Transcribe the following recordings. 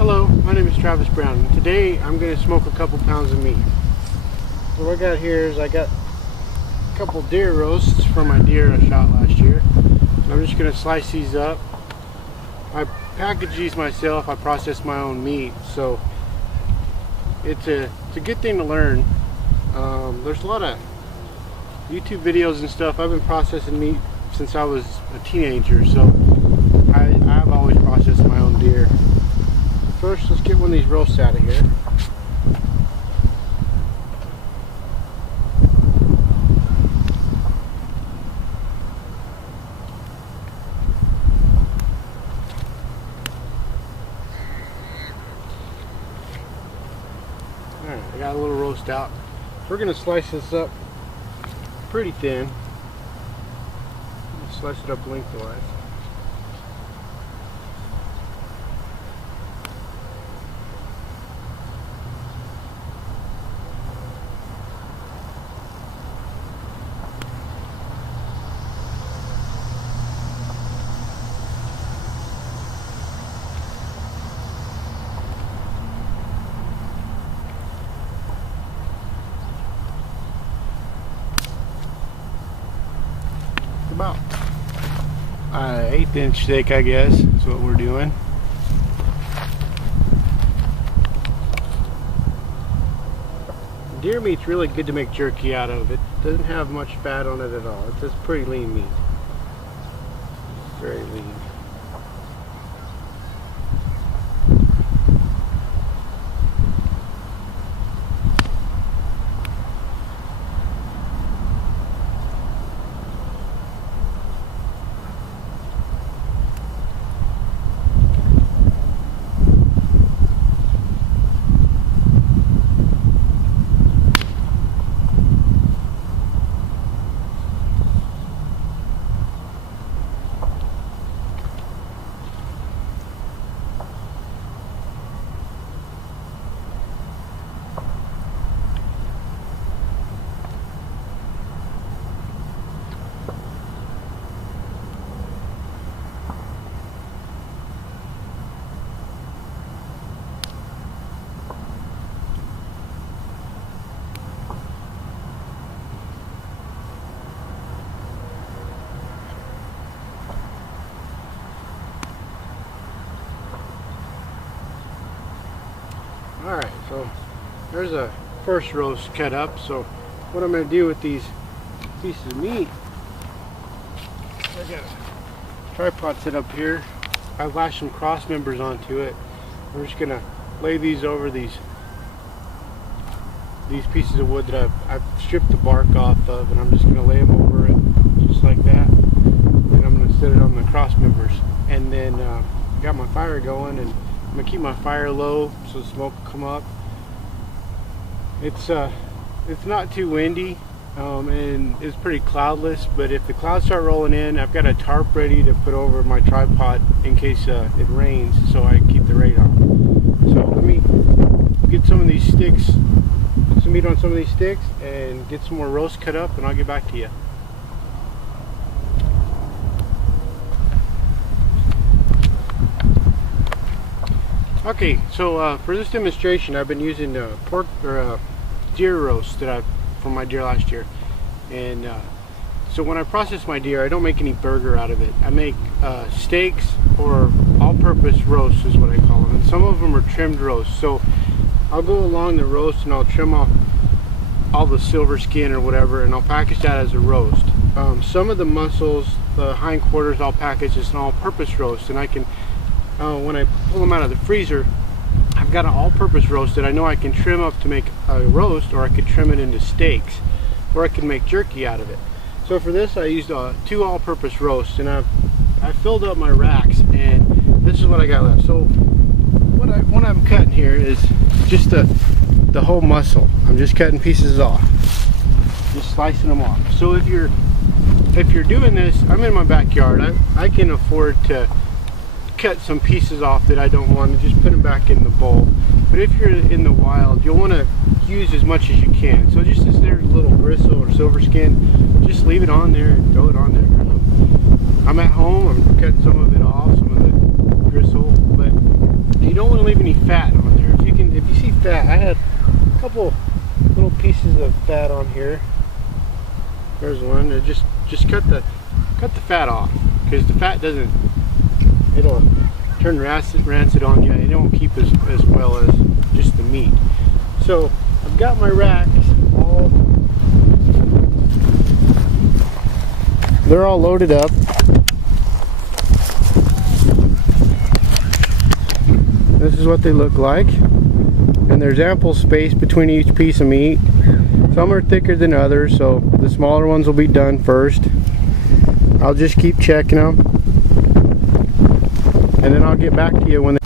Hello, my name is Travis Brown, and today I'm going to smoke a couple pounds of meat. So what I got here is I got a couple deer roasts from my deer I shot last year. And I'm just going to slice these up. I package these myself, I process my own meat, so it's a good thing to learn. There's a lot of YouTube videos and stuff. I've been processing meat since I was a teenager, so I've always processed my own deer. First, let's get one of these roasts out of here. Alright, I got a little roast out. We're going to slice this up pretty thin. Slice it up lengthwise. About 1/8 inch thick, I guess, is what we're doing. Deer meat's really good to make jerky out of. It doesn't have much fat on it at all. It's just pretty lean meat. Very lean. Alright, so there's a first roast cut up. So what I'm going to do with these pieces of meat, I got a tripod set up here. I lashed some cross members onto it. I'm just going to lay these over these pieces of wood that I've stripped the bark off of, and I'm just going to lay them over it just like that. And I'm going to set it on the cross members. And then got my fire going, and I'm going to keep my fire low so the smoke will come up. It's not too windy, and it's pretty cloudless, but if the clouds start rolling in, I've got a tarp ready to put over my tripod in case it rains, so I keep the rain on. So let me get some of these sticks, put some meat on some of these sticks, and get some more roast cut up, and I'll get back to you. Okay, so for this demonstration, I've been using pork or deer roast that I from my deer last year, and so when I process my deer, I don't make any burger out of it. I make steaks, or all-purpose roasts is what I call them, and some of them are trimmed roasts. So I'll go along the roast and I'll trim off all the silver skin or whatever, and I'll package that as a roast. Some of the muscles, the hindquarters, I'll package as an all-purpose roast, and I can. When I pull them out of the freezer, I've got an all-purpose roast that I know I can trim up to make a roast, or I could trim it into steaks, or I can make jerky out of it. So for this, I used 2 all-purpose roasts, and I filled up my racks, and this is what I got left. So what I'm cutting here is just the whole muscle. I'm just cutting pieces off, just slicing them off. So if you're doing this, I'm in my backyard. I can afford to cut some pieces off that I don't want and just put them back in the bowl. But if you're in the wild, you'll want to use as much as you can. So just as there's a little bristle or silver skin, just leave it on there and throw it on there. I'm at home, I'm cutting some of it off, some of the gristle, but you don't want to leave any fat on there. If you see fat, I had a couple little pieces of fat on here. There's one. Just cut the fat off, because the fat it'll turn rancid on you. It don't keep as well as just the meat. So I've got my racks they're all loaded up. This is what they look like, and there's ample space between each piece of meat. Some are thicker than others, so the smaller ones will be done first. I'll just keep checking them, and then I'll get back to you when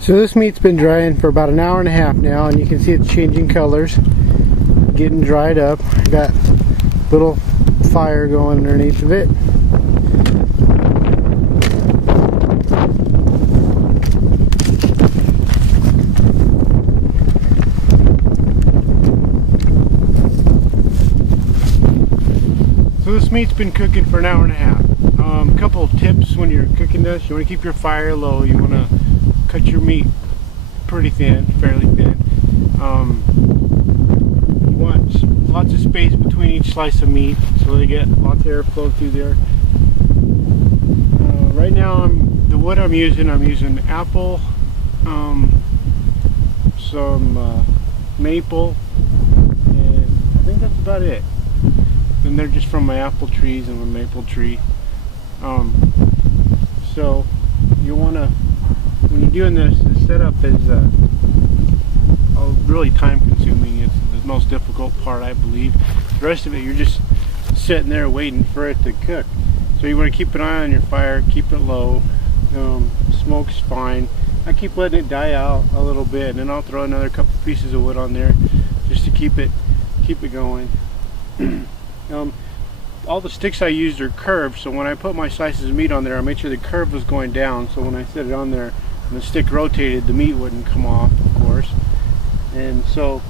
So this meat's been drying for about 1.5 hours now, and you can see it's changing colors, getting dried up. Got a little fire going underneath of it. So this meat's been cooking for 1.5 hours. Couple of tips when you're cooking this: you want to keep your fire low. You want to cut your meat pretty thin, fairly thin. You want lots of space between each slice of meat, so they get lots of air flow through there. Right now, the wood I'm using apple, some maple, and I think that's about it. And they're just from my apple trees and my maple tree. So you want to, when you're doing this, the setup is really time consuming. It's the most difficult part, I believe. The rest of it, you're just sitting there waiting for it to cook. So you want to keep an eye on your fire, keep it low. Smoke's fine. I keep letting it die out a little bit, and then I'll throw another couple pieces of wood on there just to keep it going. All the sticks I used are curved, so when I put my slices of meat on there, I made sure the curve was going down, so when I set it on there and the stick rotated, the meat wouldn't come off, of course. And so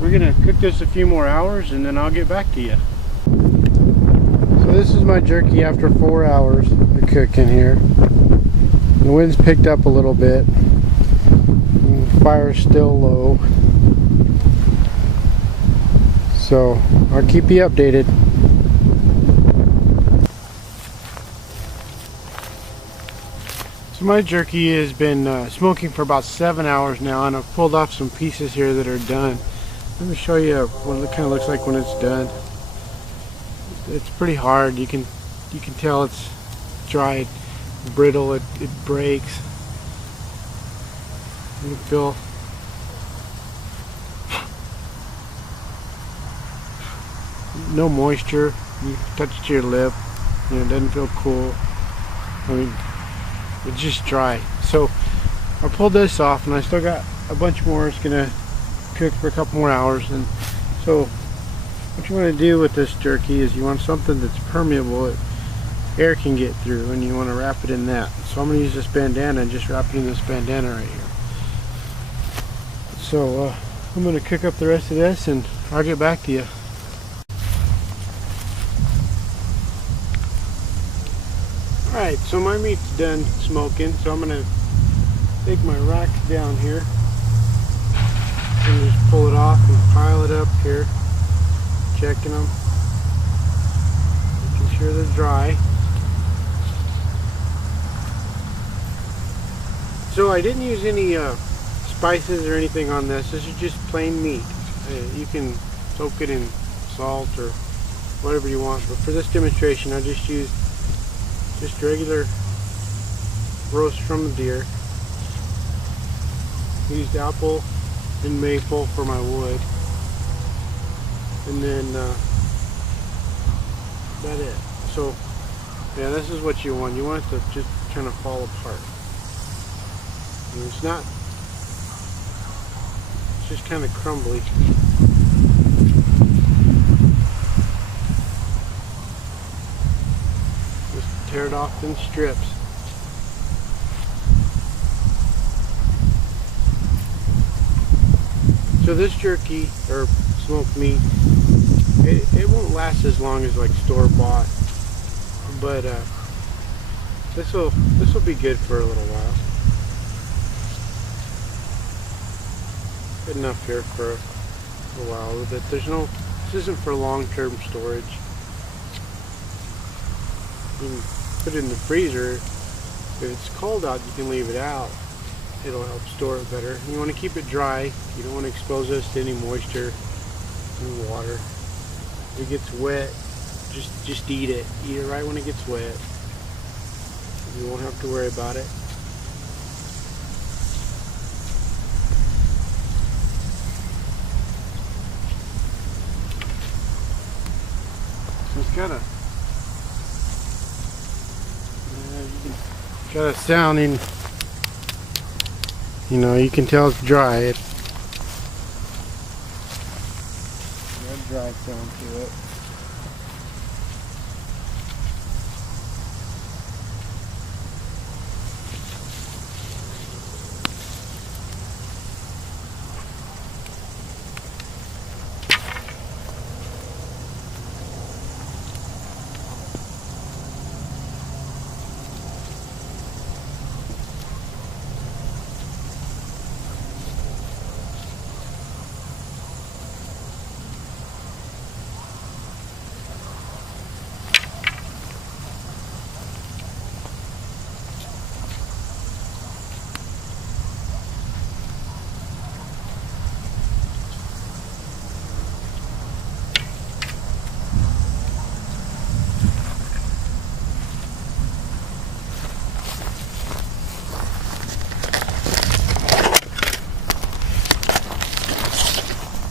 we're gonna cook this a few more hours, and then I'll get back to you. So this is my jerky after 4 hours of cooking here. The wind's picked up a little bit. The fire's still low. So I'll keep you updated. So my jerky has been smoking for about 7 hours now, and I've pulled off some pieces here that are done. Let me show you what it kind of looks like when it's done. It's pretty hard. You can tell it's dry, brittle. It breaks. You can feel no moisture. You touch it to your lip, it doesn't feel cool. I mean, it's just dry. So I pulled this off, and I still got a bunch more. It's gonna cook for a couple more hours. And so what you want to do with this jerky is you want something that's permeable, that air can get through, and you want to wrap it in that. So I'm going to use this bandana and just wrap it in this bandana right here. So I'm going to cook up the rest of this, and I'll get back to you. Alright, so my meat's done smoking, so I'm going to take my racks down here and just pull it off and pile it up here, checking them, making sure they're dry. So I didn't use any spices or anything on this. This is just plain meat. You can soak it in salt or whatever you want, but for this demonstration I just used just regular roast from the deer. Used apple and maple for my wood, and then that's it. So yeah, this is what you want. You want it to just kind of fall apart. And it's not, it's just kind of crumbly. Just tear it off in strips. So this jerky, or smoked meat, it won't last as long as like store-bought, but This will be good for a little while. Good enough here for a while, but this isn't for long-term storage. You can put it in the freezer. If it's cold out, you can leave it out. It'll help store it better. You want to keep it dry. You don't want to expose us to any moisture in the water. If it gets wet, just eat it. Eat it right when it gets wet. You won't have to worry about it. So it's got a sounding, you know, you can tell it's dry. It's got a dry sound to it.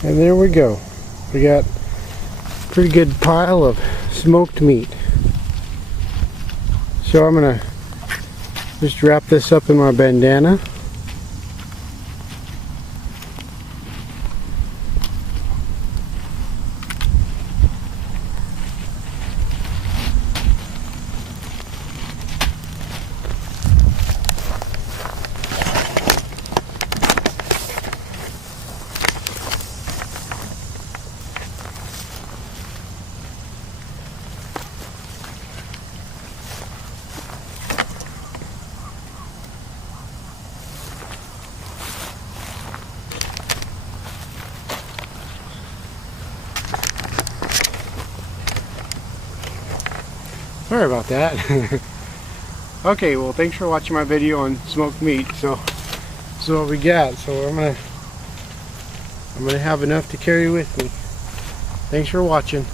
And there we go. We got a pretty good pile of smoked meat. So I'm gonna just wrap this up in my bandana. Sorry about that. Okay, well, thanks for watching my video on smoked meat. So what we got. So I'm gonna have enough to carry with me. Thanks for watching.